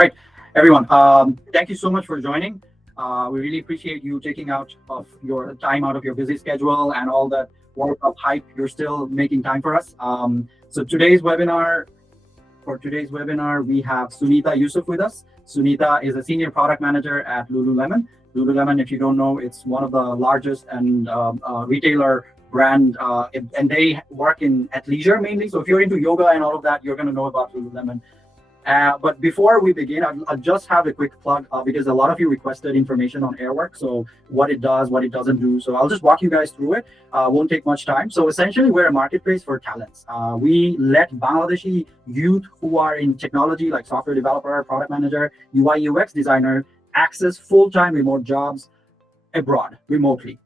right, everyone. Thank you so much for joining. We really appreciate you taking out of your time out of your busy schedule and all that work of hype. You're still making time for us. So today's webinar, we have Sunita Yousuf with us. Sunita is a senior product manager at Lululemon. Lululemon, if you don't know, it's one of the largest and retailer brand, and they work in athleisure mainly. So if you're into yoga and all of that, you're going to know about Lululemon. But before we begin, I'll just have a quick plug because a lot of you requested information on Airwork, so what it does, what it doesn't do. So I'll just walk you guys through it. Won't take much time. So essentially, we're a marketplace for talents. We let Bangladeshi youth who are in technology, like software developer, product manager, UI UX designer, access full-time remote jobs abroad remotely.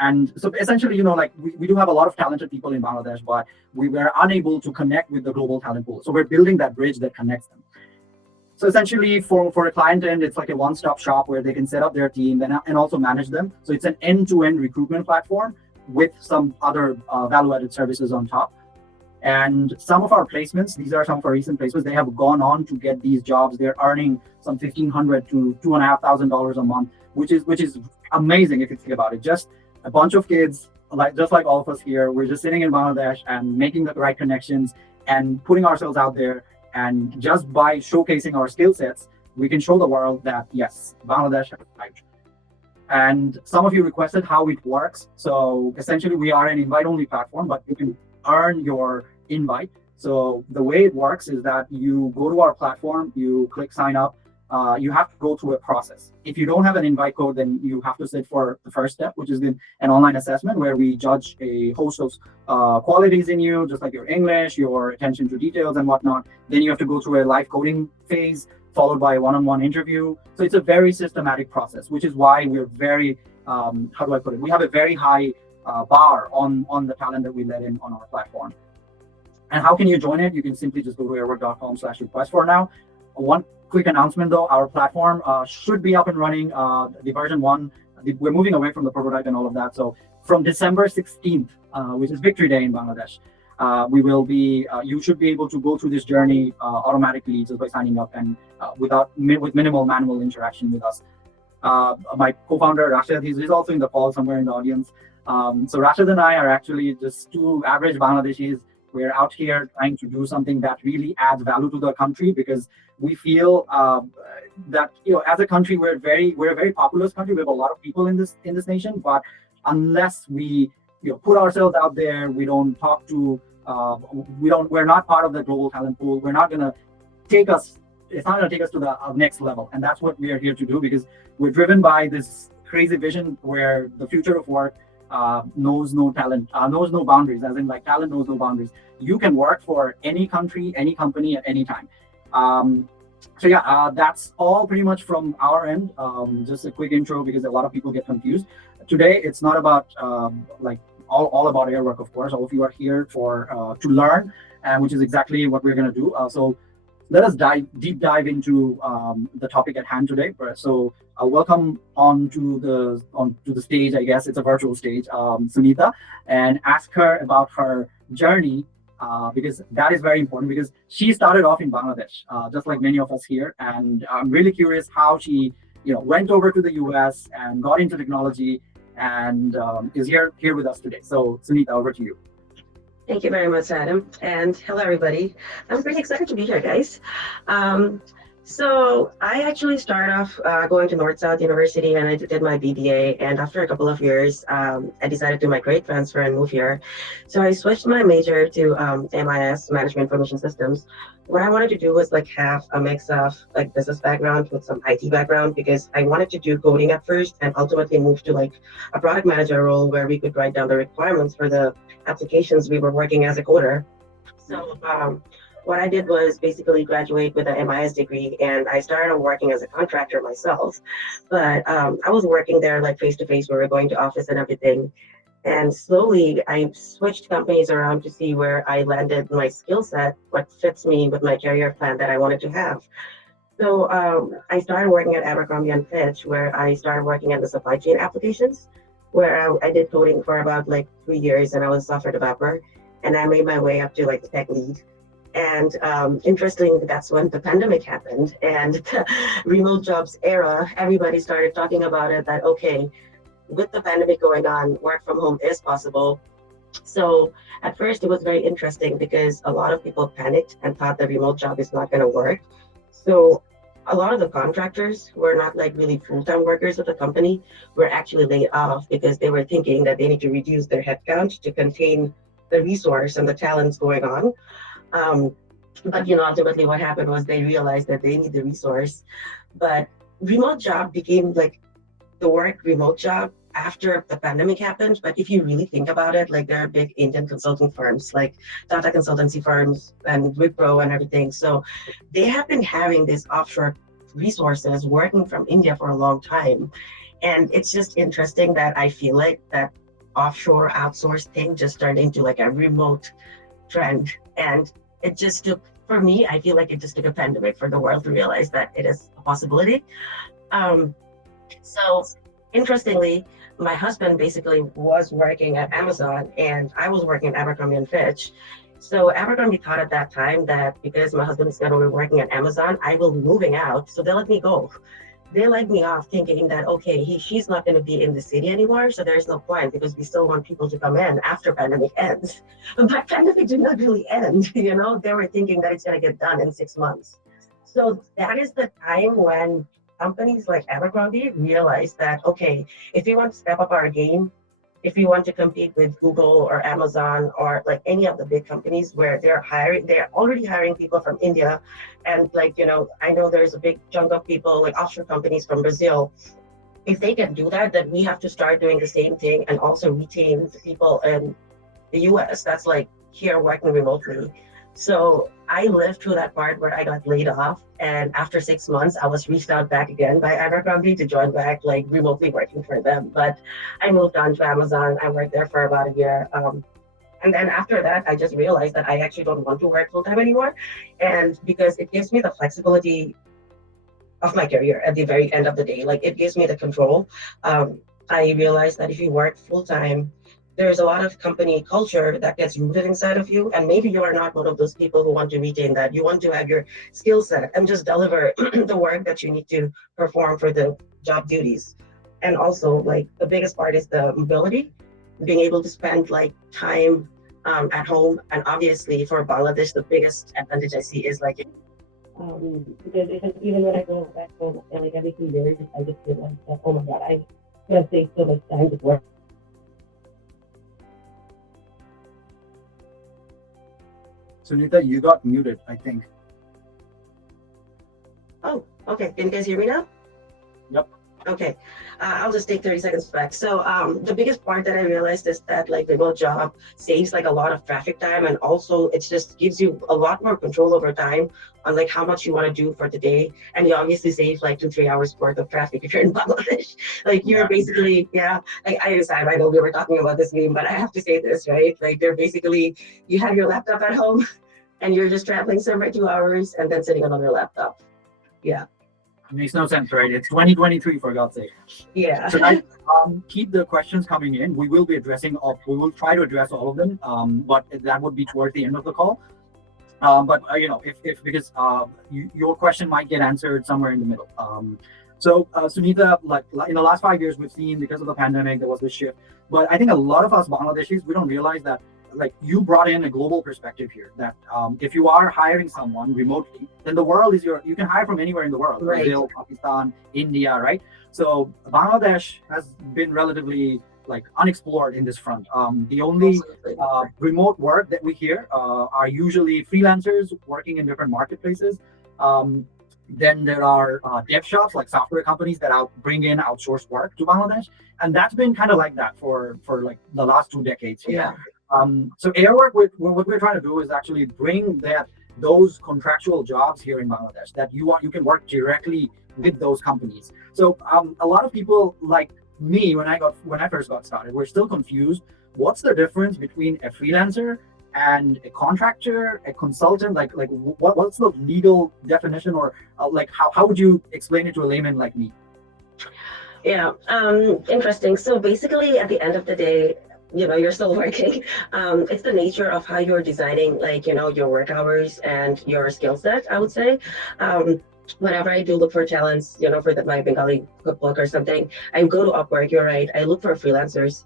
And so essentially, like we do have a lot of talented people in Bangladesh, but we were unable to connect with the global talent pool. So we're building that bridge that connects them. So essentially for a client end, it's like a one-stop shop where they can set up their team and also manage them. So it's an end-to-end recruitment platform with some other value-added services on top. And some of our placements, these are some of our recent placements, they have gone on to get these jobs. They're earning some $1,500 to $2,500 a month, which is amazing if you think about it. Just a bunch of kids, just like all of us here, we're just sitting in Bangladesh and making the right connections and putting ourselves out there. And just by showcasing our skill sets, we can show the world that, yes, Bangladesh has right. And some of you requested how it works. So essentially, we are an invite-only platform, but you can earn your invite. So the way it works is that you go to our platform, you click sign up. You have to go through a process. If you don't have an invite code, then you have to sit for the first step, which is an online assessment where we judge a host of qualities in you, just like your English, your attention to details and whatnot. Then you have to go through a live coding phase, followed by a one-on-one interview. So it's a very systematic process, which is why we're very, how do I put it? We have a very high bar on the talent that we let in on our platform. And how can you join it? You can simply just go to airwork.com/request for now. One quick announcement though, our platform should be up and running. The version 1, we're moving away from the prototype and all of that. So from December 16th, which is Victory Day in Bangladesh, you should be able to go through this journey automatically just by signing up and with minimal manual interaction with us. My co-founder Rashid, he's also in the call somewhere in the audience. So Rashid and I are actually just two average Bangladeshis. We're out here trying to do something that really adds value to the country because we feel that as a country we're a very populous country. We have a lot of people in this nation, but unless we put ourselves out there, we don't talk to we're not part of the global talent pool. We're not gonna take us. It's not gonna take us to the next level, and that's what we are here to do because we're driven by this crazy vision where the future of work knows no boundaries, as in like talent knows no boundaries. You can work for any country, any company at any time. So yeah, that's all pretty much from our end. Just a quick intro because a lot of people get confused. Today, it's not about like all about Airwork, of course. All of you are here for to learn, which is exactly what we're going to do. So let us deep dive into the topic at hand today. So welcome onto the stage. I guess it's a virtual stage, Sunita, and ask her about her journey because that is very important. Because she started off in Bangladesh, just like many of us here, and I'm really curious how she, went over to the US and got into technology, and is here with us today. So Sunita, over to you. Thank you very much, Adam. And hello, everybody. I'm pretty excited to be here, guys. So I actually started off going to North South University and I did my BBA. And after a couple of years, I decided to migrate, transfer, and move here. So I switched my major to MIS, Management Information Systems. What I wanted to do was have a mix of business background with some IT background because I wanted to do coding at first and ultimately move to a product manager role where we could write down the requirements for the applications we were working as a coder. So what I did was basically graduate with an MIS degree and I started working as a contractor myself. But I was working there face to face. We were going to office and everything. And slowly I switched companies around to see where I landed my skill set, what fits me with my career plan that I wanted to have. So I started working at Abercrombie & Fitch, where I started working at the supply chain applications, where I did coding for about 3 years and I was a software developer. And I made my way up to the tech lead. And interestingly, that's when the pandemic happened and the remote jobs era, everybody started talking about it that, okay, with the pandemic going on, work from home is possible. So at first it was very interesting because a lot of people panicked and thought the remote job is not going to work. So a lot of the contractors who were not like really full-time workers with the company were actually laid off because they were thinking that they need to reduce their headcount to contain the resource and the talents going on. Um, but ultimately what happened was they realized that they need the resource. But remote job became like the work remote job after the pandemic happened. But if you really think about it, like there are big Indian consulting firms like data consultancy firms and Wipro and everything. So they have been having these offshore resources working from India for a long time. And it's just interesting that I feel like that offshore outsourced thing just turned into like a remote trend. And it just took, for me, I feel like it just took a pandemic for the world to realize that it is a possibility. Um, so interestingly, my husband basically was working at Amazon and I was working at Abercrombie and Fitch. So Abercrombie thought at that time that because my husband is going to be working at Amazon, I will be moving out. So they let me go. They let me off thinking that, okay, she's not going to be in the city anymore. So there's no point because we still want people to come in after pandemic ends. But pandemic did not really end. They were thinking that it's going to get done in 6 months. So that is the time when companies like Abercrombie realized that, okay, if we want to step up our game, if we want to compete with Google or Amazon or like any of the big companies where they're already hiring people from India. And I know there's a big chunk of people like offshore companies from Brazil. If they can do that, then we have to start doing the same thing and also retain the people in the US that's like here working remotely. So I lived through that part where I got laid off. And after 6 months, I was reached out back again by Abercrombie to join back, like remotely working for them. But I moved on to Amazon. I worked there for about a year. And then after that, I just realized that I actually don't want to work full time anymore. And because it gives me the flexibility of my career at the very end of the day, like it gives me the control. I realized that if you work full time, there's a lot of company culture that gets rooted inside of you. And maybe you are not one of those people who want to retain that. You want to have your skill set and just deliver the work that you need to perform for the job duties. And also, like, the biggest part is the mobility, being able to spend like time at home. And obviously, for Bangladesh, the biggest advantage I see is like, because even when I go back home, and like every 2 years, I just feel like, oh my God, I could take so much time to work. Sunita, you got muted, I think. Oh, okay. Can you guys hear me now? Yep. Okay. I'll just take 30 seconds back. So the biggest part that I realized is that like remote job saves like a lot of traffic time, and also it just gives you a lot more control over time on like how much you want to do for the day. And you obviously save like 2-3 hours worth of traffic if you're in Bangladesh. Like you're basically, like I understand, I know we were talking about this meme, but I have to say this, right? Like they're basically, you have your laptop at home and you're just traveling somewhere 2 hours and then sitting on your laptop. Yeah. It makes no sense, right? It's 2023, for God's sake. Yeah. So keep the questions coming in. We will be we will try to address all of them, but that would be towards the end of the call. But if because your question might get answered somewhere in the middle. So Sunita, like in the last 5 years, we've seen because of the pandemic, there was this shift. But I think a lot of us Bangladeshis, we don't realize that like you brought in a global perspective here that if you are hiring someone remotely, then the world is you can hire from anywhere in the world, right. Brazil, Pakistan, India, right? So Bangladesh has been relatively like unexplored in this front. The only remote work that we hear are usually freelancers working in different marketplaces. Then there are dev shops like software companies that bring in outsourced work to Bangladesh, and that's been kind of like that for like the last 2 decades here. Yeah. So Airwork, what we're trying to do is actually bring those contractual jobs here in Bangladesh that you can work directly with those companies. So a lot of people like me, when I first got started, we're still confused. What's the difference between a freelancer and a contractor, a consultant? Like what's the legal definition, or like how would you explain it to a layman like me? Yeah, interesting. So basically, at the end of the day, you're still working. It's the nature of how you're designing, like, your work hours and your skill set, I would say. Um, Whenever I do look for talents, for my Bengali cookbook or something, I go to Upwork, you're right. I look for freelancers.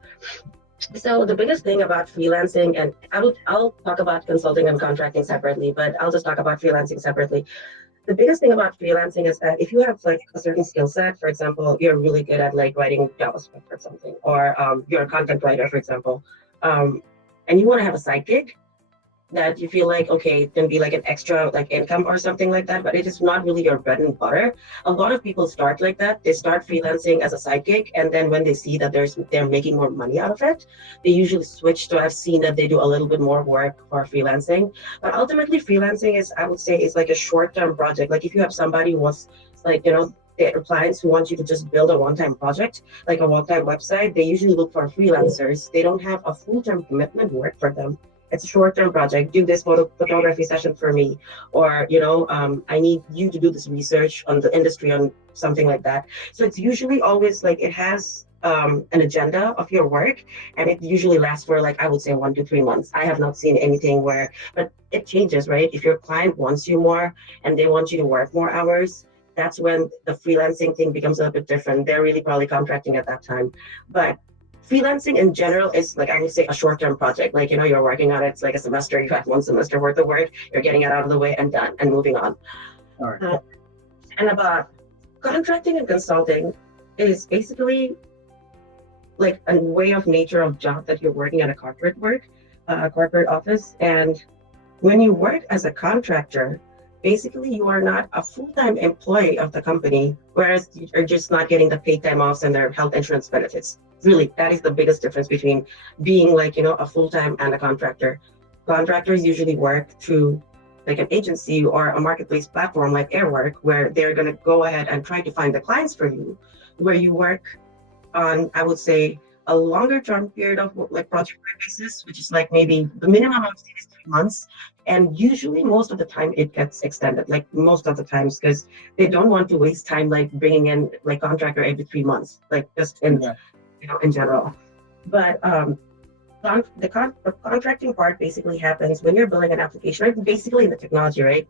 So the biggest thing about freelancing, and I'll talk about consulting and contracting separately, but I'll just talk about freelancing separately. The biggest thing about freelancing is that if you have like a certain skill set, for example, you're really good at like writing JavaScript or something, or you're a content writer, for example, um, and you want to have a side gig, that you feel like, okay, it can be like an extra like income or something like that, but it is not really your bread and butter. A lot of people start like that. They start freelancing as a side gig, and then when they see that they're making more money out of it, they usually switch to, I've seen that they do a little bit more work for freelancing. But ultimately freelancing is, I would say, is like a short-term project. Like if you have somebody who wants, like, their clients who want you to just build a one-time project, like a one-time website, they usually look for freelancers. They don't have a full-term commitment work for them. It's a short-term project. Do this photography session for me, or I need you to do this research on the industry on something like that. So it's usually always like it has an agenda of your work, and it usually lasts for, like, I would say 1 to 3 months. I have not seen anything where, but it changes, right? If your client wants you more and they want you to work more hours, that's when the freelancing thing becomes a little bit different. They're really probably contracting at that time. But freelancing in general is, like, I would say, a short-term project. Like, you're working on it, it's like a semester, you have 1 semester worth of work, you're getting it out of the way and done and moving on. All right. And about contracting and consulting is basically like a way of nature of job that you're working at a corporate office. And when you work as a contractor, basically you are not a full-time employee of the company, whereas you're just not getting the paid time offs and their health insurance benefits. Really, that is the biggest difference between being, like, a full-time and a contractor. Contractors usually work through like an agency or a marketplace platform like Airwork, where they're going to go ahead and try to find the clients for you, where you work on, I would say, a longer term period of like project basis, which is like maybe the minimum of 3 months. And usually most of the time it gets extended, like most of the times, because they don't want to waste time like bringing in like contractor every 3 months, like just in general. But the contracting part basically happens when you're building an application, right? Basically in the technology, right?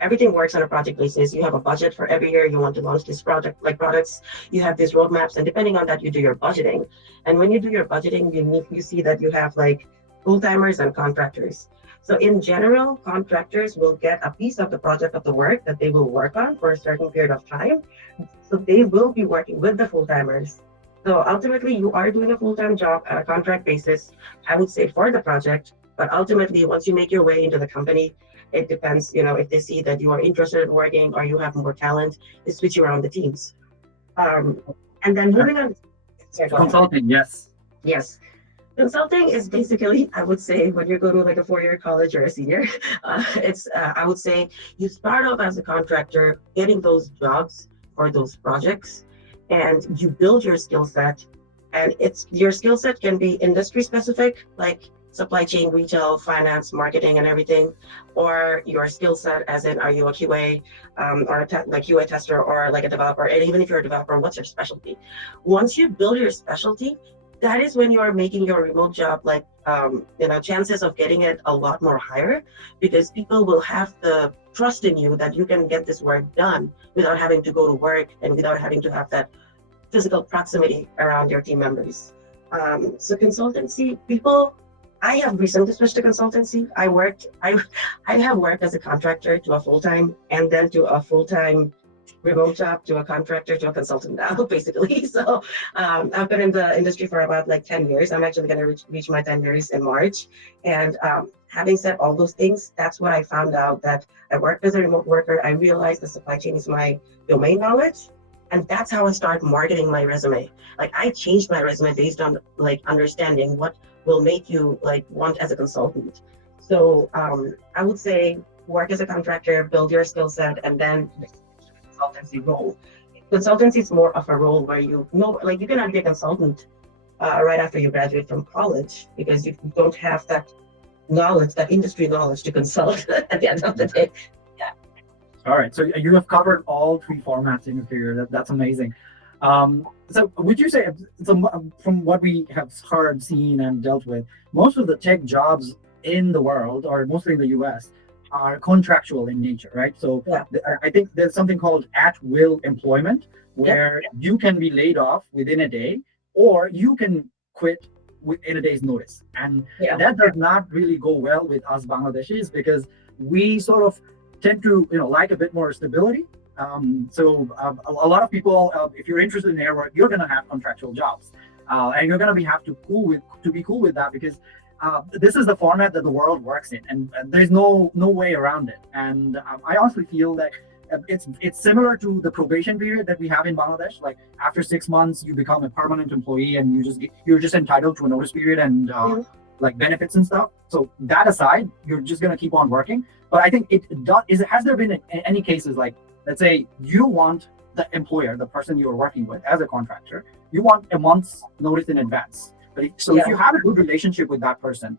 Everything works on a project basis. You have a budget for every year you want to launch this project, like products. You have these roadmaps, and depending on that, you do your budgeting. And when you do your budgeting, you see that you have like full-timers and contractors. So in general, contractors will get a piece of the project of the work that they will work on for a certain period of time. So they will be working with the full-timers. So ultimately, you are doing a full-time job at a contract basis, I would say, for the project. But ultimately, once you make your way into the company, it depends, if they see that you are interested in working or you have more talent, they switch you around the teams. And then moving on. Sorry, Consulting, yes. Yes. Consulting is basically, I would say, when you go to like a 4-year college or a senior, I would say you start off as a contractor, getting those jobs or those projects, and you build your skill set. And your skill set can be industry specific, like supply chain, retail, finance, marketing, and everything, or your skill set as in, are you a QA or like QA tester or like a developer? And even if you're a developer, what's your specialty? Once you build your specialty, that is when you are making your remote job, like, chances of getting it a lot more higher, because people will have the trust in you that you can get this work done without having to go to work and without having to have that physical proximity around your team members. So consultancy, I have recently switched to consultancy. I have worked as a contractor to a full-time, and then to a full-time remote job, to a contractor, to a consultant now, basically. So I've been in the industry for about like 10 years. I'm actually going to reach my 10 years in March. And having said all those things, that's what I found out, that I worked as a remote worker. I realized the supply chain is my domain knowledge. And that's how I started marketing my resume. Like, I changed my resume based on like understanding what will make you like want as a consultant. So I would say work as a contractor, build your skill set, and then consultancy role. Consultancy is more of a role where you cannot be a consultant right after you graduate from college, because you don't have that knowledge, that industry knowledge to consult at the end of the day. All right, so you have covered all three formats in your career. That's amazing. So would you say, from what we have heard, seen, and dealt with, most of the tech jobs in the world, or mostly in the US, are contractual in nature, right? So Yeah. I think there's something called at-will employment, Yep. where you can be laid off within a day, or you can quit in a day's notice. And Yeah. that does not really go well with us Bangladeshis, because we sort of tend to, like a bit more stability. A lot of people, if you're interested in air work, you're going to have contractual jobs, and you're going to have to be cool with that, because this is the format that the world works in, and there's no way around it. And I honestly feel that it's similar to the probation period that we have in Bangladesh. Like after 6 months, you become a permanent employee, and you're just entitled to a notice period and Mhm. like benefits and stuff. So that aside, you're just gonna keep on working. But I think has there been any cases, like, let's say you want the employer, the person you're working with as a contractor, you want a month's notice in advance. But if you have a good relationship with that person,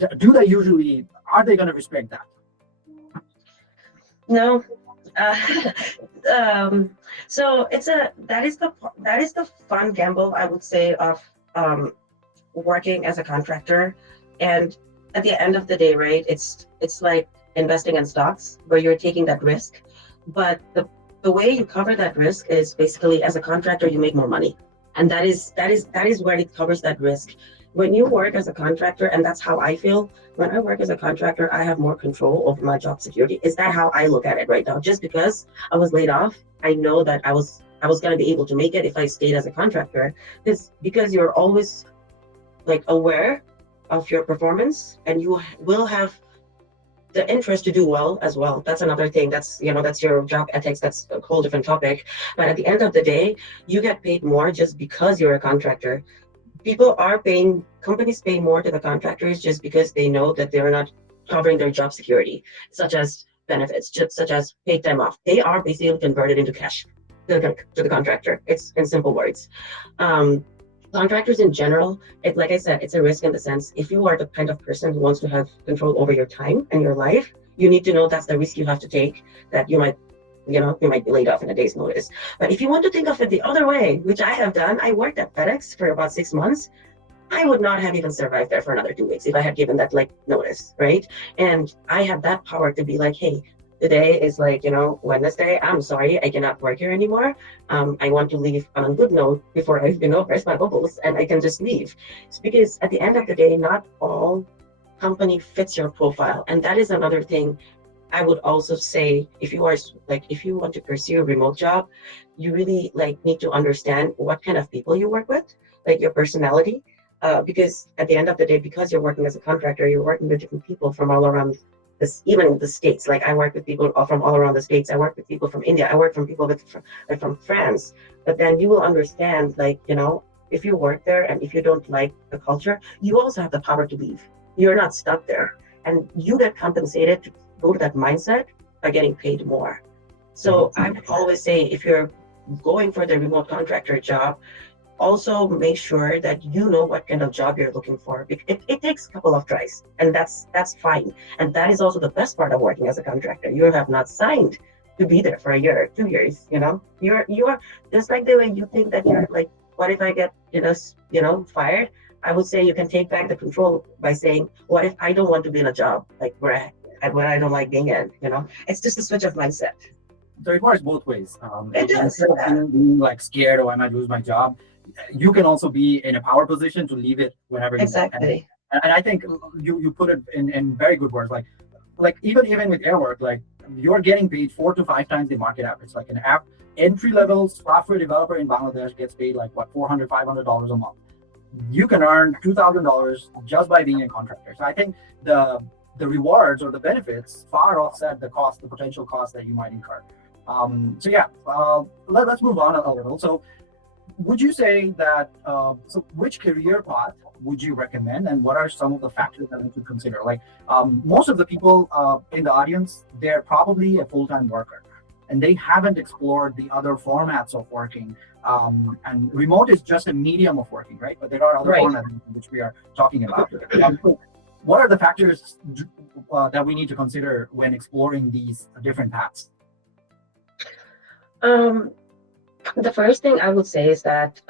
are they going to respect that? No. Uh, so that is the fun gamble, I would say, of working as a contractor. And at the end of the day, right, it's like investing in stocks where you're taking that risk. But the way you cover that risk is basically, as a contractor, you make more money. And that is where it covers that risk. When you work as a contractor, and that's how I feel, when I work as a contractor, I have more control over my job security. Is that how I look at it right now? Just because I was laid off, I know that I was going to be able to make it if I stayed as a contractor. Because you're always like aware of your performance, and you will have the interest to do well as well. That's another thing. That's your job ethics. That's a whole different topic. But at the end of the day, you get paid more just because you're a contractor. Companies pay more to the contractors just because they know that they're not covering their job security, such as benefits, such as paid time off. They are basically converted into cash to the contractor. It's in simple words. Contractors in general, like I said, it's a risk in the sense, if you are the kind of person who wants to have control over your time and your life, you need to know that's the risk you have to take, that you might be laid off in a day's notice. But if you want to think of it the other way, which I have done, I worked at FedEx for about 6 months. I would not have even survived there for another 2 weeks if I had given that notice, right? And I have that power to be like, hey, today is Wednesday. I'm sorry, I cannot work here anymore. I want to leave on a good note before I, burst my bubbles, and I can just leave. It's because at the end of the day, not all company fits your profile, and that is another thing. I would also say, if you want to pursue a remote job, you really need to understand what kind of people you work with, like your personality, because at the end of the day, because you're working as a contractor, you're working with different people from all around even the states. Like I work with people from all around the states. I work with people from India. I work from people from France. But then you will understand, if you work there and if you don't like the culture, you also have the power to leave. You're not stuck there, and you get compensated to go to that mindset by getting paid more. So I would always say, if you're going for the remote contractor job, also make sure that you know what kind of job you're looking for. It takes a couple of tries, and that's fine. And that is also the best part of working as a contractor. You have not signed to be there for a year or 2 years. You're just like the way you think that you're like, what if I get fired? I would say you can take back the control by saying, what if I don't want to be in a job where I don't like being in? It's just a switch of mindset. So it works both ways. It does. Instead of being scared, oh, I might lose my job, you can also be in a power position to leave it whenever you want. Exactly. And I think you put it in very good words. Like even with Airwork, you're getting paid 4 to 5 times the market average. Like an entry level software developer in Bangladesh gets paid $400, $500 a month. You can earn $2,000 just by being a contractor. So I think the rewards or the benefits far offset the potential cost that you might incur. Let's move on a little. So would you say that, which career path would you recommend, and what are some of the factors that we should consider? Most of the people in the audience, they're probably a full-time worker, and they haven't explored the other formats of working. And remote is just a medium of working, right? But there are other formats which we are talking about. What are the factors that we need to consider when exploring these different paths? The first thing I would say is that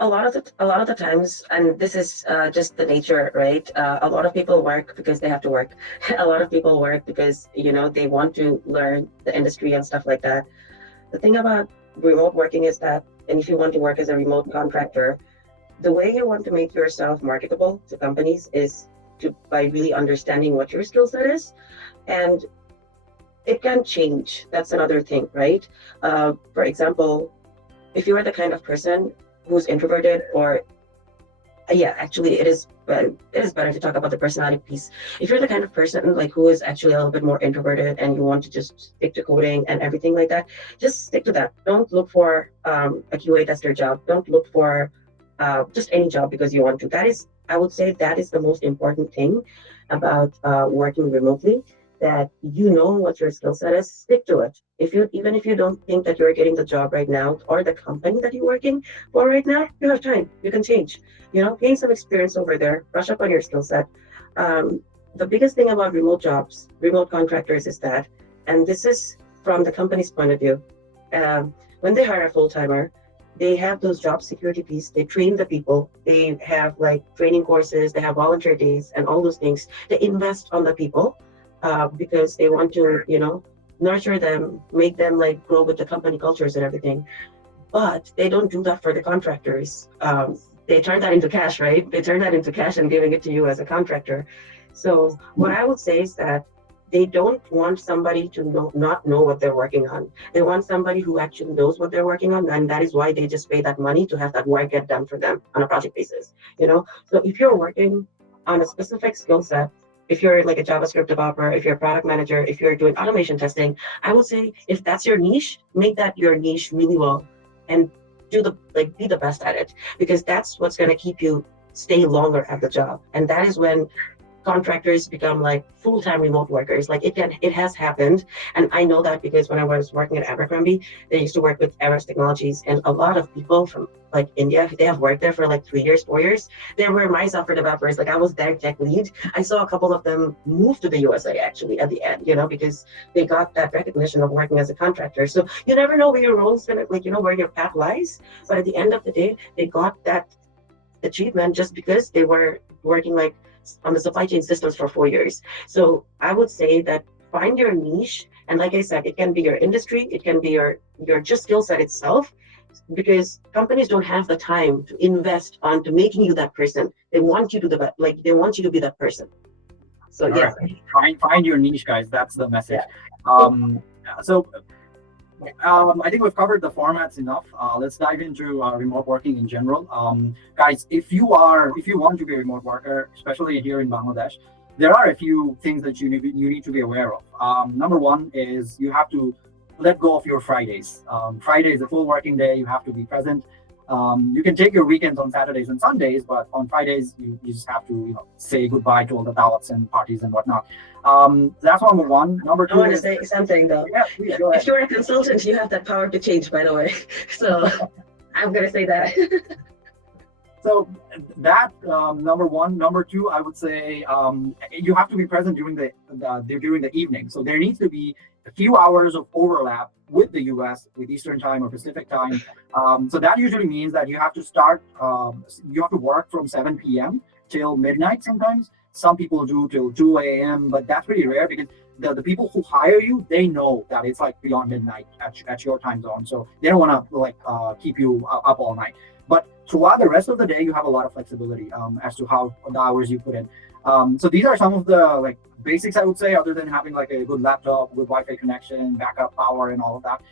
a lot of the times, and this is just the nature, right? A lot of people work because they have to work. A lot of people work because they want to learn the industry and stuff like that. The thing about remote working is that, and if you want to work as a remote contractor, the way you want to make yourself marketable to companies is by really understanding what your skill set is, and it can change. That's another thing, right? For example, if you are the kind of person who's introverted, or yeah, actually, it is better to talk about the personality piece. If you're the kind of person like who is actually a little bit more introverted and you want to just stick to coding and everything like that, just stick to that. Don't look for a QA tester job. Don't look for just any job because you want to. I would say, that is the most important thing about working remotely. That what your skill set is, stick to it. Even if you don't think that you're getting the job right now or the company that you're working for right now, you have time. You can change. Gain some experience over there, brush up on your skill set. The biggest thing about remote jobs, remote contractors, is that, and this is from the company's point of view, when they hire a full timer, they have those job security piece. They train the people. They have like training courses. They have volunteer days and all those things. They invest on the people because they want to, nurture them, make them like grow with the company cultures and everything. But they don't do that for the contractors. They turn that into cash, right? They turn that into cash and giving it to you as a contractor. So what I would say is that they don't want somebody to not know what they're working on. They want somebody who actually knows what they're working on, and that is why they just pay that money to have that work get done for them on a project basis. So if you're working on a specific skill set, if you're like a JavaScript developer, if you're a product manager, if you're doing automation testing, I would say, if that's your niche, make that your niche really well and be the best at it, because that's what's going to keep you stay longer at the job. And that is when contractors become like full-time remote workers. Like it has happened. And I know that because when I was working at Abercrombie, they used to work with Ares Technologies, and a lot of people from like India, they have worked there for like 3 years, 4 years. They were my software developers. Like I was their tech lead. I saw a couple of them move to the USA actually at the end, because they got that recognition of working as a contractor. So you never know where your role's gonna, where your path lies. But at the end of the day, they got that achievement just because they were working like on the supply chain systems for 4 years. So I would say that find your niche. And like I said, it can be your industry, it can be your just skill set itself, because companies don't have the time to invest onto making you that person. They want you to they want you to be that person. So yes. Right. Find your niche, guys. That's the message. Yeah. So I think we've covered the formats enough. Let's dive into remote working in general. Guys, if you want to be a remote worker, especially here in Bangladesh, there are a few things that you need to be aware of. Number one is you have to let go of your Fridays. Friday is a full working day. You have to be present. You can take your weekends on Saturdays and Sundays, but on Fridays you just have to say goodbye to all the da'wats and parties and whatnot. That's number one. Number two, I want to say something though. Yeah, please, go ahead. If you're a consultant, you have that power to change, by the way. So I'm gonna say that. So that number one. Number two, I would say you have to be present during the evening. So there needs to be a few hours of overlap with the US, with Eastern time or Pacific time. So that usually means that you have to start, you have to work from 7 p.m. till midnight sometimes. Some people do till 2 a.m., but that's pretty rare because the people who hire you, they know that it's like beyond midnight at your time zone. So they don't want to keep you up all night. But throughout the rest of the day, you have a lot of flexibility as to how the hours you put in. So these are some of the basics, I would say, other than having a good laptop, good Wi-Fi connection, backup power, and all of that.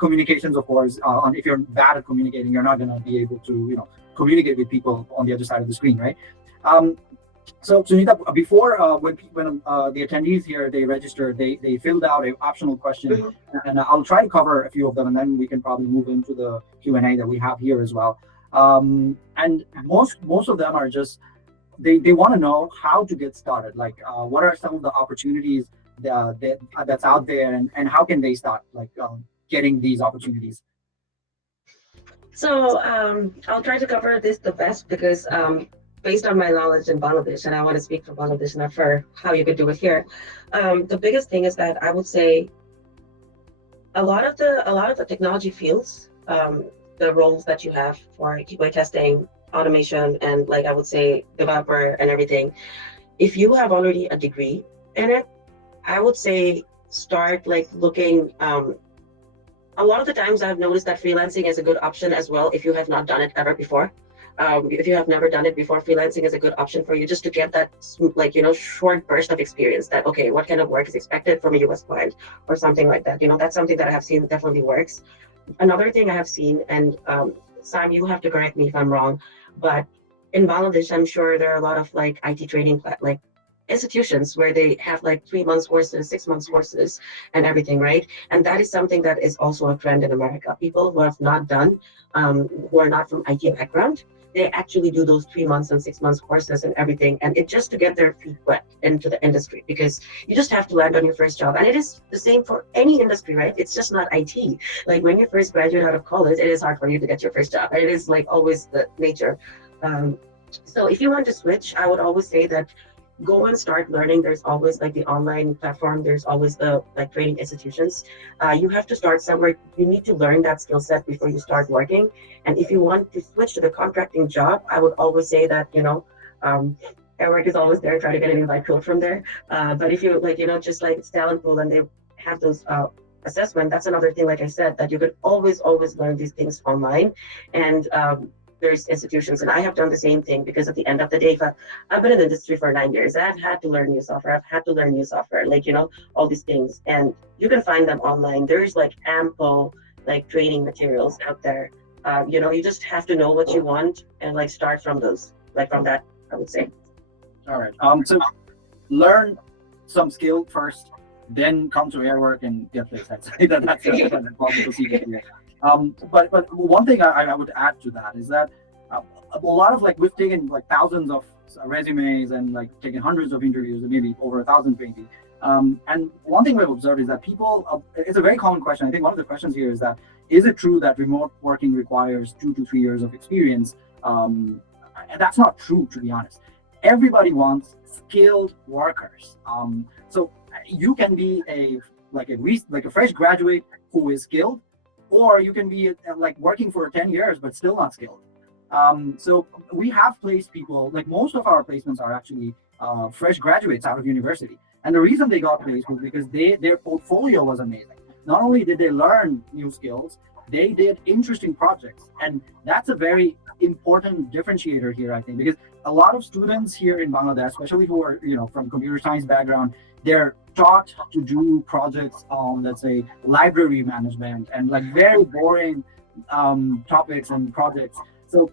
Communications, of course. If you're bad at communicating, you're not going to be able to communicate with people on the other side of the screen, right? So Sunita, before when the attendees here they registered, they filled out an optional question, mm-hmm. and I'll try to cover a few of them, and then we can probably move into the Q&A that we have here as well. And most of them are just they want to know how to get started. What are some of the opportunities that's out there, and how can they start getting these opportunities? So I'll try to cover this the best because based on my knowledge in Bangladesh, and I want to speak for Bangladesh, not for how you could do it here. The biggest thing is that I would say a lot of the technology fields, the roles that you have for QA testing, automation, and like I would say developer and everything, if you have already a degree in it, I would say start like looking. A lot of the times I've noticed that freelancing is a good option as well if you have not done it ever before. If you have never done it before, freelancing is a good option for you just to get that like short burst of experience that okay, what kind of work is expected from a US client or something like that. That's something that I have seen definitely works. Another thing I have seen, and Sam, you have to correct me if I'm wrong, but in Bangladesh, I'm sure there are a lot of like IT training like institutions where they have like 3 months courses, 6 months courses, and everything, right? And that is something that is also a trend in America. People who have not done, who are not from IT background, they actually do those 3 months and 6 months courses and everything, and it's just to get their feet wet into the industry because you just have to land on your first job, and it is the same for any industry, right? It's just not IT. Like when you first graduate out of college, it is hard for you to get your first job. It is like always the nature. Um, so if you want to switch, I would always say that go and start learning. There's always like the online platform, there's always the like training institutions. You have to start somewhere. You need to learn that skill set before you start working. And if you want to switch to the contracting job, I would always say that Airwork is always there, try to get an invite code from there. But if you like just like it's talent pool and they have those assessment, that's another thing, like I said, that you could always learn these things online. And there's institutions, and I have done the same thing because at the end of the day, I've been in the industry for 9 years. I've had to learn new software. I've had to learn new software, like all these things, and you can find them online. There's like ample like training materials out there. You just have to know what you want and like start from those, like from that, I would say. All right. So learn some skill first, then come to Airwork and get this. That's the proper procedure here. But one thing I would add to that is that a lot of like we've taken like thousands of resumes and like taken hundreds of interviews, and maybe over 1,000 maybe. And one thing we've observed is that people, it's a very common question. I think one of the questions here is that, is it true that remote working requires 2 to 3 years of experience? And that's not true, to be honest. Everybody wants skilled workers. So you can be a fresh graduate who is skilled, or you can be like working for 10 years but still not skilled. So we have placed people, like most of our placements are actually fresh graduates out of university, and the reason they got placed was because their portfolio was amazing. Not only did they learn new skills, they did interesting projects, and that's a very important differentiator here, I think, because a lot of students here in Bangladesh, especially who are from computer science background, they're taught to do projects on, let's say, library management and like very boring topics and projects. So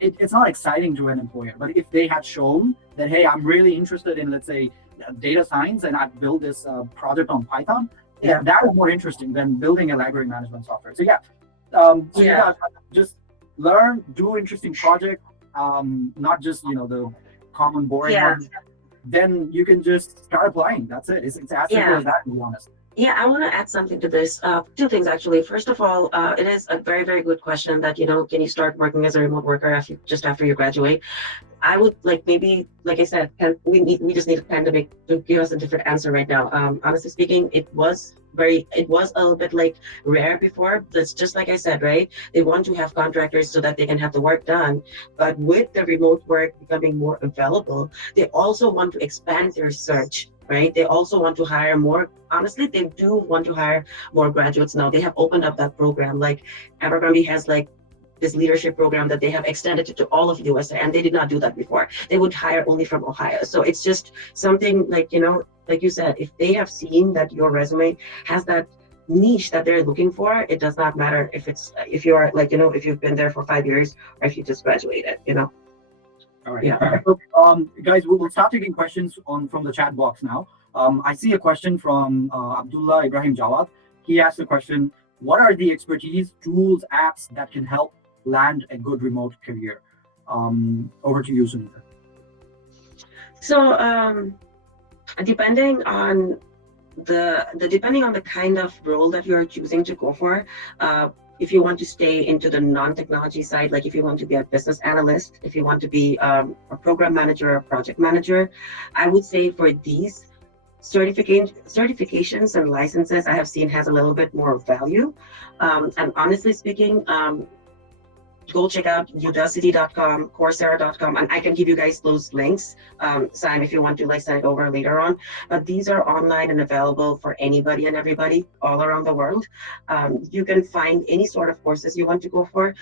it's not exciting to an employer. But if they had shown that, hey, I'm really interested in, let's say, data science, and I've built this project on Python, that was more interesting than building a library management software. So just learn, do interesting project, not just the common boring ones. Then you can just start applying. That's it. It's as simple as that, to be honest. Yeah, I want to add something to this. Two things actually. First of all, it is a very, very good question that can you start working as a remote worker after you graduate? I would maybe, like I said, we just need a pandemic to give us a different answer right now. Honestly speaking, it was a little bit like rare before. That's just like I said, right? They want to have contractors so that they can have the work done. But with the remote work becoming more available, they also want to expand their search, right? They also want to hire more. Honestly, they do want to hire more graduates now. They have opened up that program. Like Abercrombie has this leadership program that they have extended to all of USA, and they did not do that before. They would hire only from Ohio. So it's just something like you said, if they have seen that your resume has that niche that they're looking for, it does not matter if you're if you've been there for 5 years or if you just graduated. All right. Yeah. So, guys, we'll start taking questions from the chat box now. I see a question from Abdullah Ibrahim Jawad. He asked the question: what are the expertise, tools, apps that can help land a good remote career? Over to you, Sunita. So depending on the kind of role that you're choosing to go for, if you want to stay into the non-technology side, like if you want to be a business analyst, if you want to be a program manager or project manager, I would say for these, certifications and licenses I have seen has a little bit more value. And honestly speaking, go check out udacity.com, coursera.com, and I can give you guys those links, Sam, if you want to like send it over later on. But these are online and available for anybody and everybody all around the world. You can find any sort of courses you want to go for.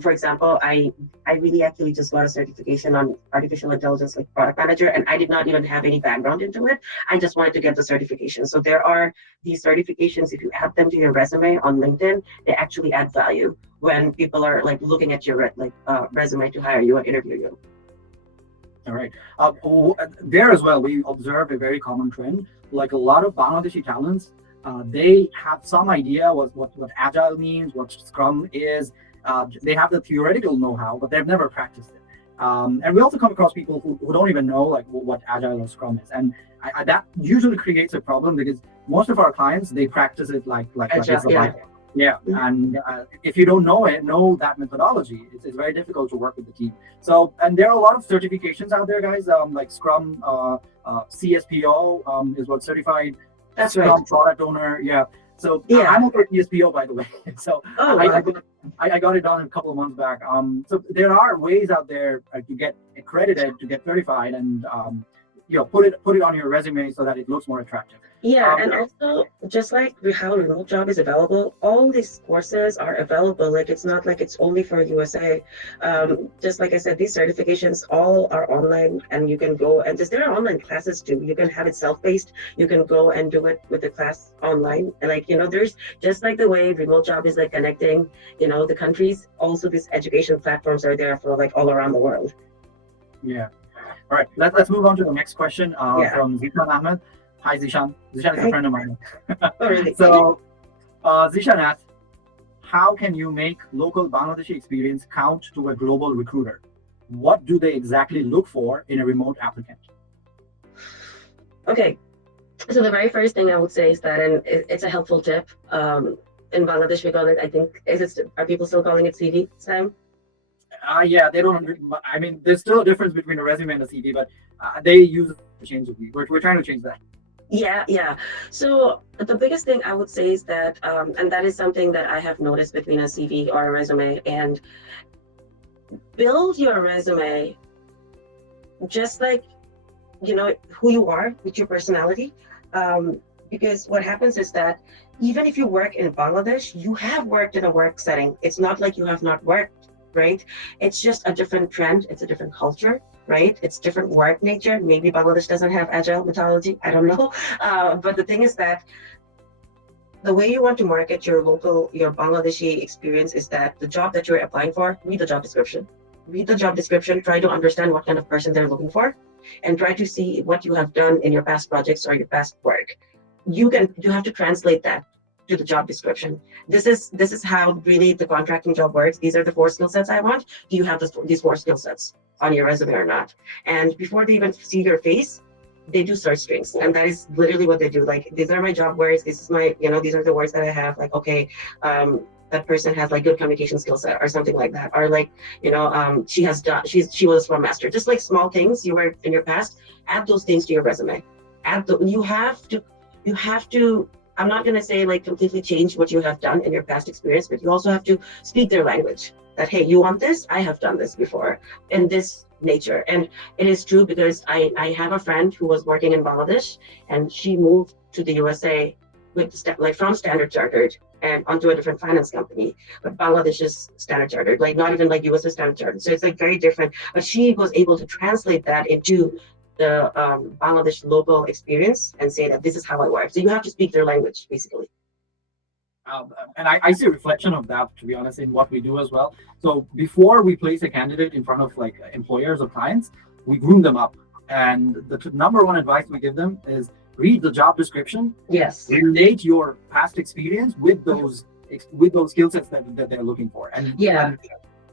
For example, I really actually just got a certification on artificial intelligence, like product manager, and I did not even have any background into it. I just wanted to get the certification. So there are these certifications, if you add them to your resume on LinkedIn, they actually add value when people are like looking at your resume to hire you and interview you. All right. There as well, we observed a very common trend. Like a lot of Bangladeshi talents, they have some idea what Agile means, what Scrum is. They have the theoretical know-how, but they've never practiced it. And we also come across people who don't even know like what Agile or Scrum is, and that usually creates a problem because most of our clients, they practice it like Agile, it's a Bible. Yeah, and if you don't know that methodology, it's very difficult to work with the team. So, and there are a lot of certifications out there, guys. Like Scrum, CSPO is what certified. That's Scrum right. Product Owner. Yeah. So Yeah. I'm also a CSPO, by the way. So Oh, I got it done a couple of months back. So there are ways out there to get accredited, to get certified, and put it on your resume so that it looks more attractive. yeah, and also just like how remote job is available, all these courses are available. Like it's not like it's only for USA. Just like I said, these certifications all are online, and you can go and there are online classes too. You can have it self-paced. You can go and do it with the class online. And like there's just like the way remote job is like connecting, the countries. Also, these education platforms are there for like all around the world. Yeah. All right. Let's move on to the next question Yeah. from Zishan Ahmed. Hi, Zishan. Zishan is a Hi. friend of mine. Oh, really? So, Zishan asks, how can you make local Bangladeshi experience count to a global recruiter? What do they exactly look for in a remote applicant? Okay. So the very first thing I would say is that, and it's a helpful tip. In Bangladesh, we call it, I think, are people still calling it CV, Sam? Yeah, they don't. I mean, there's still a difference between a resume and a CV, but they use it interchangeably. We're trying to change that. Yeah. So the biggest thing I would say is that, and that is something that I have noticed between a CV or a resume, and build your resume just like, who you are with your personality. Because what happens is that even if you work in Bangladesh, you have worked in a work setting. It's not like you have not worked, right? It's just a different trend. It's a different culture, right? It's different work nature. Maybe Bangladesh doesn't have agile methodology. I don't know. But the thing is that the way you want to market your Bangladeshi experience is that the job that you're applying for, read the job description. Read the job description, try to understand what kind of person they're looking for, and try to see what you have done in your past projects or your past work. You have to translate that to the job description. This is how really the contracting job works. These are the 4 skill sets I want. Do you have these 4 skill sets on your resume or not? And before they even see your face, they do search strings, and that is literally what they do. Like, these are my job words. This is my, these are the words that I have. Like, okay, that person has like good communication skill set or something like that, or like, she was from master. Just like small things you were in your past. Add those things to your resume. You have to. I'm not going to say like completely change what you have done in your past experience, but you also have to speak their language. That, hey, you want this? I have done this before in this nature. And it is true because I have a friend who was working in Bangladesh, and she moved to the USA with from Standard Chartered and onto a different finance company. But Bangladesh is Standard Chartered, like not even like US is Standard Chartered. So it's like very different. But she was able to translate that into the Bangladesh local experience and say that this is how I work. So you have to speak their language, basically. And I see a reflection of that, to be honest, in what we do as well. So before we place a candidate in front of like employers or clients, we groom them up. And the number one advice we give them is read the job description. Yes. Relate your past experience with those skill sets that they're looking for. And yeah.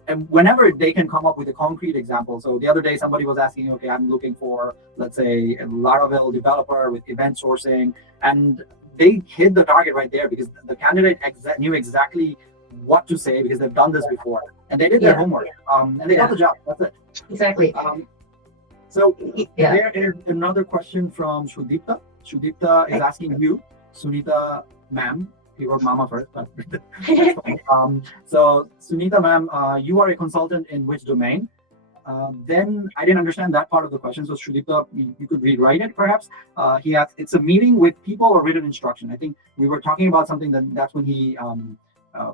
And whenever they can come up with a concrete example. So the other day, somebody was asking, okay, I'm looking for, let's say, a Laravel developer with event sourcing. And they hit the target right there because the candidate knew exactly what to say because they've done this before. And they did their homework. And they got the job. That's it. Exactly. So there is another question from Shudipta. Shudipta is asking you, Sunita ma'am, he wrote mama first, but so Sunita ma'am, you are a consultant in which domain? Then I didn't understand that part of the question. So Shudipta, you could rewrite it perhaps. He has, it's a meeting with people or written instruction. I think we were talking about something that's when he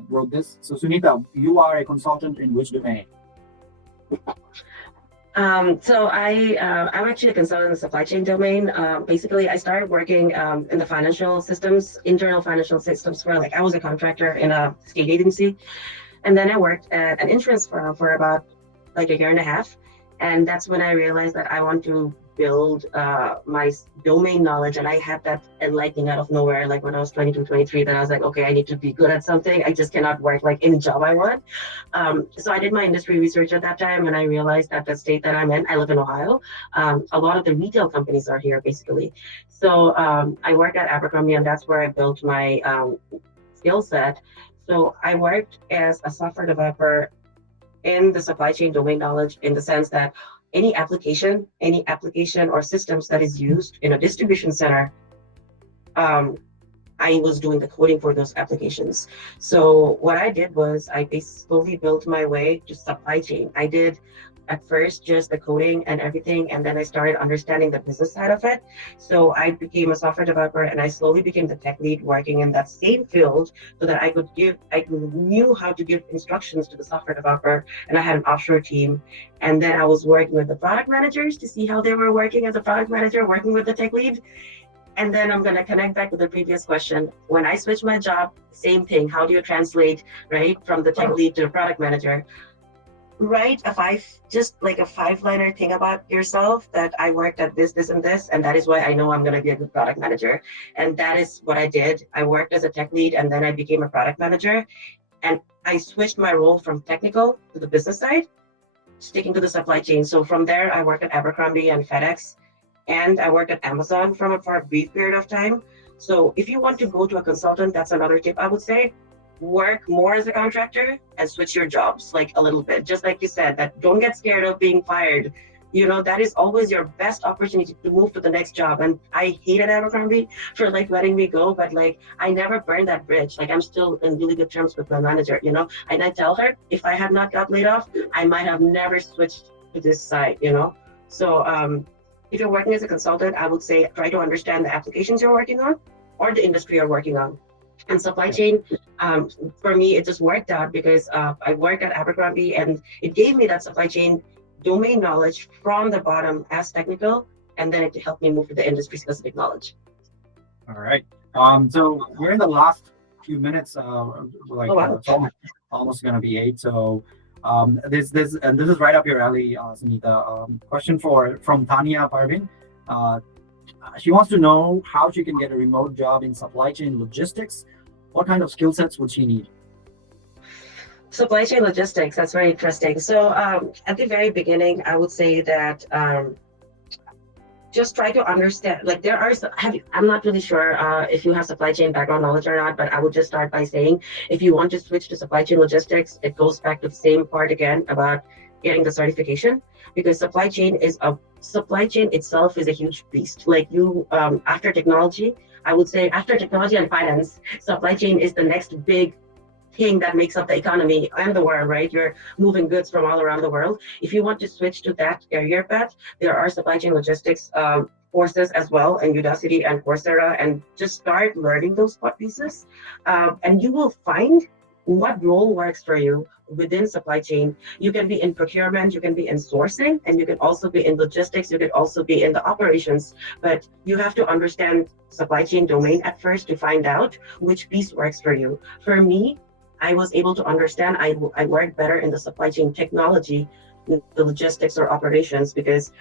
wrote this. So Sunita, you are a consultant in which domain? I'm actually a consultant in the supply chain domain. Basically, I started working in the financial systems, internal financial systems for I was a contractor in a state agency. And then I worked at an insurance firm for about a year and a half. And that's when I realized that I want to build my domain knowledge. And I had that enlightening out of nowhere, when I was 22, 23, that I was like, okay, I need to be good at something. I just cannot work any job I want. So I did my industry research at that time, and I realized that the state that I'm in, I live in Ohio, a lot of the retail companies are here, basically. So I work at Abercrombie, and that's where I built my skill set. So I worked as a software developer in the supply chain domain knowledge, in the sense that any application or systems that is used in a distribution center, I was doing the coding for those applications. So what I did was I slowly built my way to supply chain. I did at first just the coding and everything, and then I started understanding the business side of it. So I became a software developer, and I slowly became the tech lead working in that same field, so that I knew how to give instructions to the software developer, and I had an offshore team. And then I was working with the product managers to see how they were working as a product manager, working with the tech lead. And then I'm going to connect back to the previous question. When I switched my job, same thing. How do you translate, right, from the tech lead to the product manager? Write a five-liner thing about yourself, that I worked at this, and this, and that is why I know I'm going to be a good product manager. And that is what I did. I worked as a tech lead, and then I became a product manager. And I switched my role from technical to the business side, sticking to the supply chain. So from there, I worked at Abercrombie and FedEx, and I worked at Amazon for a brief period of time. So if you want to go to a consultant, that's another tip I would say. Work more as a contractor and switch your jobs a little bit. Just like you said, that don't get scared of being fired. That is always your best opportunity to move to the next job. And I hated Abercrombie for letting me go, but I never burned that bridge. I'm still in really good terms with my manager, and I tell her, if I had not got laid off, I might have never switched to this side, So if you're working as a consultant, I would say try to understand the applications you're working on or the industry you're working on. And supply chain, for me, it just worked out because I worked at Abercrombie, and it gave me that supply chain domain knowledge from the bottom as technical, and then it helped me move to the industry specific knowledge. All right. So we're in the last few minutes. It's almost going to be 8. So this is right up your alley, Sunita. Question from Tanya Parvin. She wants to know how she can get a remote job in supply chain logistics. What kind of skill sets would she need? Supply chain logistics, that's very interesting. So at the very beginning, I would say that just try to understand, I'm not really sure if you have supply chain background knowledge or not, but I would just start by saying, if you want to switch to supply chain logistics, it goes back to the same part again about getting the certification, because supply chain itself is a huge beast. After technology, I would say after technology and finance, supply chain is the next big thing that makes up the economy and the world, right? You're moving goods from all around the world. If you want to switch to that career path, there are supply chain logistics courses as well in Udacity and Coursera, and just start learning those pieces. And you will find what role works for you within supply chain. You can be in procurement, you can be in sourcing, and you can also be in logistics, you can also be in the operations. But you have to understand supply chain domain at first to find out which piece works for you. For me, I was able to understand I work better in the supply chain technology, the logistics or operations, because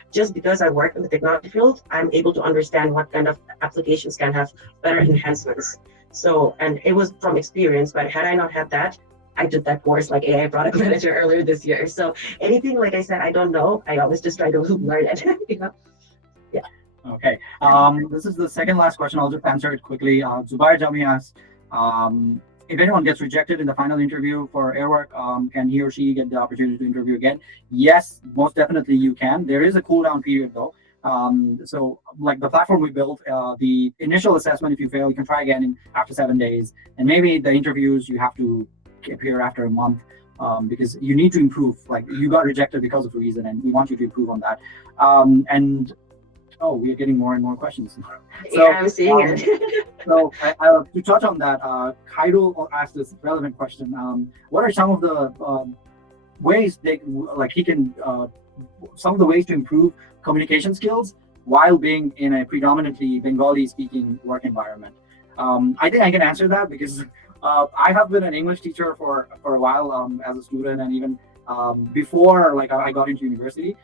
I work in the technology field, I'm able to understand what kind of applications can have better enhancements. So, and it was from experience, but had I not had that, I took that course like AI product manager earlier this year. So anything, like I said, I don't know, I always just try to learn it. Yeah. Okay. This is the second last question. I'll just answer it quickly. Zubair Jami asks, if anyone gets rejected in the final interview for Airwork, can he or she get the opportunity to interview again? Yes, most definitely you can. There is a cool down period though. So like the platform we built, the initial assessment, if you fail, you can try again after 7 days. And maybe the interviews you have to appear after a month, because you need to improve. Like you got rejected because of a reason, and we want you to improve on that. And oh, we are getting more and more questions. So, yeah, I'm seeing it. So to touch on that, Khairul asked this relevant question. What are some of the ways some of the ways to improve communication skills while being in a predominantly Bengali speaking work environment? I think I can answer that because I have been an English teacher for a while as a student, and even before I got into university.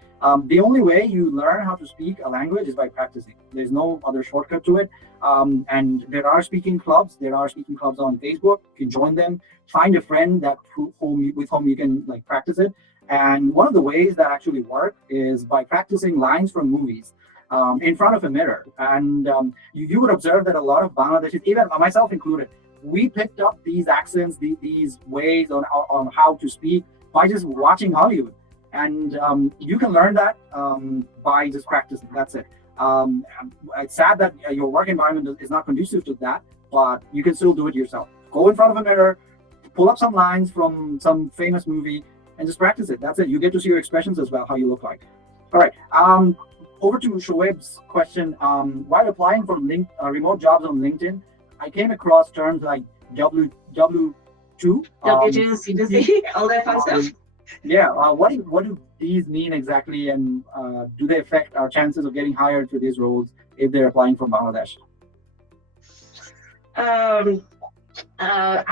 The only way you learn how to speak a language is by practicing. There's no other shortcut to it. And there are speaking clubs. There are speaking clubs on Facebook. You can join them. Find a friend with whom you can practice it. And one of the ways that actually work is by practicing lines from movies in front of a mirror. And you would observe that a lot of Bangladeshis, even myself included, we picked up these accents, these ways on how to speak by just watching Hollywood. And you can learn that by just practicing. That's it. It's sad that your work environment is not conducive to that, but you can still do it yourself. Go in front of a mirror, pull up some lines from some famous movie, and just practice it. That's it. You get to see your expressions as well, how you look like. All right. Over to Shoaib's question. While applying for remote jobs on LinkedIn, I came across terms like W2, W2, C2C, all that fun stuff. Yeah, what do these mean exactly, and do they affect our chances of getting hired for these roles if they're applying from Bangladesh? I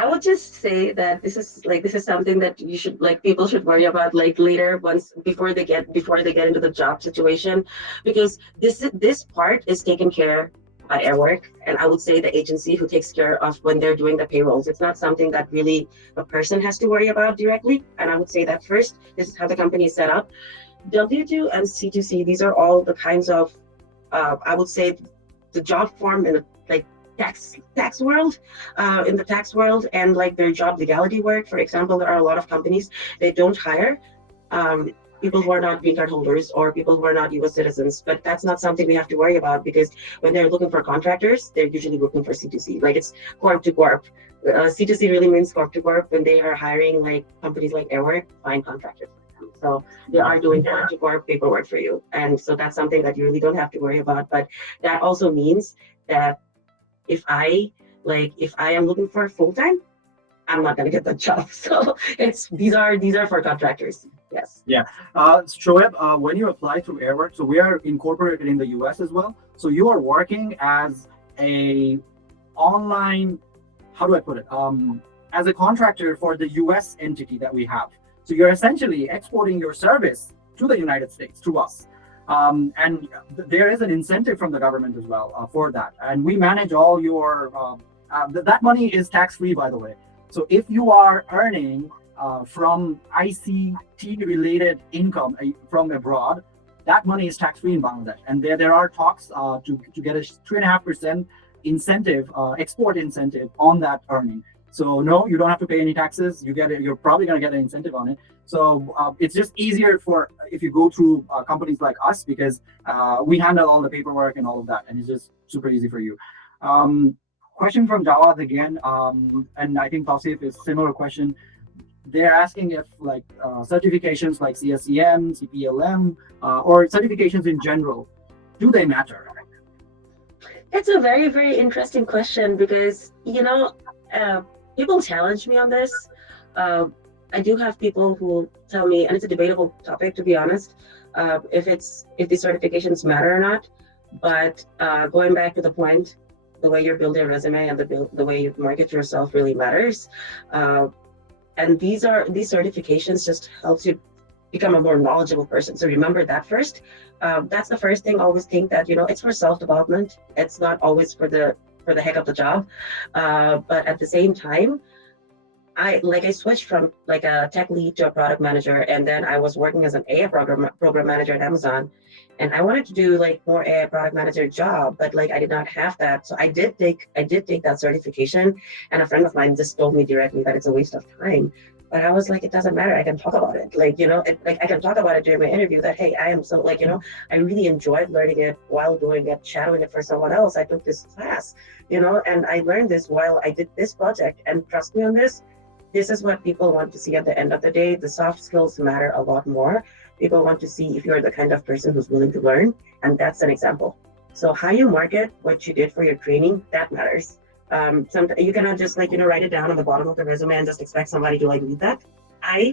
would just say that this is something that you should people should worry about later, before they get into the job situation, because this part is taken care by Airwork, and I would say the agency who takes care of when they're doing the payrolls. It's not something that really a person has to worry about directly. And I would say that first, this is how the company is set up. W2 and C2C, these are all the kinds of, I would say, the job form in the tax world, and their job legality work. For example, there are a lot of companies, they don't hire people who are not green card holders or people who are not U.S. citizens, but that's not something we have to worry about, because when they're looking for contractors, they're usually looking for C2C, it's corp to corp. C2C really means corp to corp. When they are hiring companies like Airwork, find contractors for them. So they are doing corp to corp paperwork for you, and so that's something that you really don't have to worry about. But that also means that if I am looking for full time, I'm not going to get that job. So these are for contractors. Yes. Yeah. Shoaib, when you apply through Airwork, so we are incorporated in the US as well. So you are working as a online, how do I put it? As a contractor for the US entity that we have. So you're essentially exporting your service to the United States through us. And there is an incentive from the government as well for that. And we manage all your, that money is tax-free, by the way. So if you are earning from ICT-related income from abroad, that money is tax-free in Bangladesh. And there are talks to get a 3.5% incentive, export incentive on that earning. So no, you don't have to pay any taxes. You're probably going to get an incentive on it. So it's just easier if you go through companies like us, because we handle all the paperwork and all of that, and it's just super easy for you. Question from Jawad again, and I think Tausif is similar question. They're asking if certifications like CSEM, CPLM, or certifications in general, do they matter? It's a very, very interesting question, because people challenge me on this. I do have people who tell me, and it's a debatable topic, to be honest, if the certifications matter or not. But going back to the point, the way you build your resume and the way you market yourself really matters. And these certifications just helps you become a more knowledgeable person. So remember that first. That's the first thing. Always think that it's for self-development. It's not always for the heck of the job. But at the same time, I switched from a tech lead to a product manager, and then I was working as an AI program manager at Amazon, and I wanted to do more AI product manager job, but I did not have that. So I did take that certification, and a friend of mine just told me directly that it's a waste of time. But I was like, it doesn't matter. I can talk about it. Like, like I can talk about it during my interview that, hey, I am so like, I really enjoyed learning it while doing it, shadowing it for someone else. I took this class, and I learned this while I did this project. And trust me on this, this is what people want to see at the end of the day. The soft skills matter a lot more. People want to see if you're the kind of person who's willing to learn. And that's an example. So how you market what you did for your training, that matters. Sometimes you cannot just write it down on the bottom of the resume and just expect somebody to read that.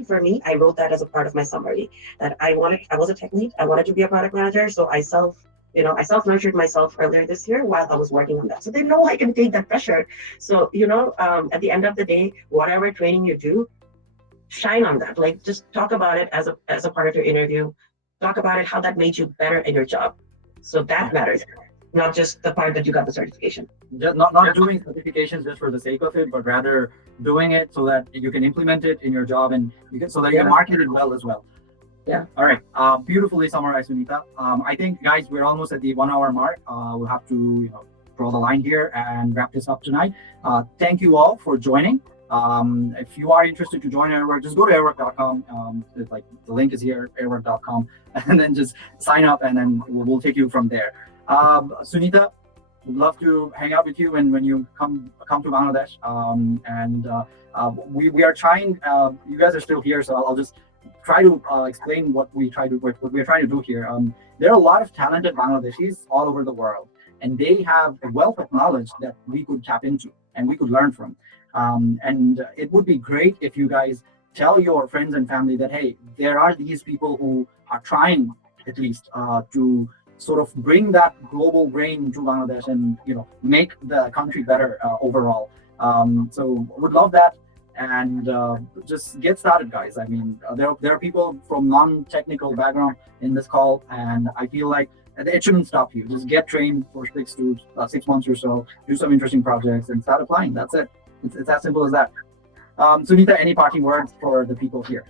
For me, I wrote that as a part of my summary that I was a tech lead. I wanted to be a product manager. So I self-nurtured myself earlier this year while I was working on that. So they know I can take that pressure. So, at the end of the day, whatever training you do, shine on that. Like just talk about it as a part of your interview. Talk about it, how that made you better in your job. So that matters, not just the part that you got the certification. Not doing certifications just for the sake of it, but rather doing it so that you can implement it in your job and so that you can market it well as well. Yeah. All right. Beautifully summarized, Sunita. I think, guys, we're almost at the 1 hour mark. We'll have to draw the line here and wrap this up tonight. Thank you all for joining. If you are interested to join Airwork, just go to airwork.com. The link is here, airwork.com, and then just sign up, and then we'll take you from there. Sunita, would love to hang out with you when you come to Bangladesh. We are trying. You guys are still here, so I'll just try to explain what we're trying to do here. There are a lot of talented Bangladeshis all over the world, and they have a wealth of knowledge that we could tap into and we could learn from. And it would be great if you guys tell your friends and family that, hey, there are these people who are trying at least to sort of bring that global brain to Bangladesh and make the country better overall. So would love that, and just get started, guys. I mean, there are people from non-technical background in this call, and I feel like it shouldn't stop you. Just get trained for 6 months or so, do some interesting projects, and start applying. That's it. It's as simple as that. Sunita, any parting words for the people here?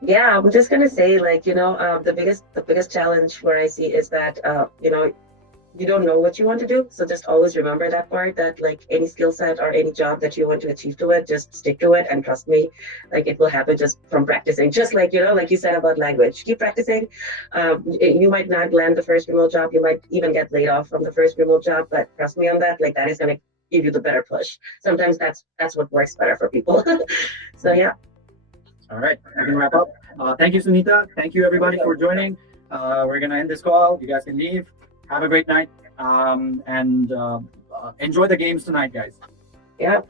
Yeah, I'm just gonna say, the biggest challenge where I see is that you don't know what you want to do. So just always remember that part, that any skill set or any job that you want to achieve to it, just stick to it, and trust me, it will happen just from practicing. Just like you said about language, keep practicing. You might not land the first remote job, you might even get laid off from the first remote job, but trust me on that, that is gonna give you the better push. Sometimes that's what works better for people. So yeah. All right, we can wrap up. Thank you, Sunita. Thank you, everybody, for joining. We're gonna end this call. You guys can leave. Have a great night, and enjoy the games tonight, guys. Yeah.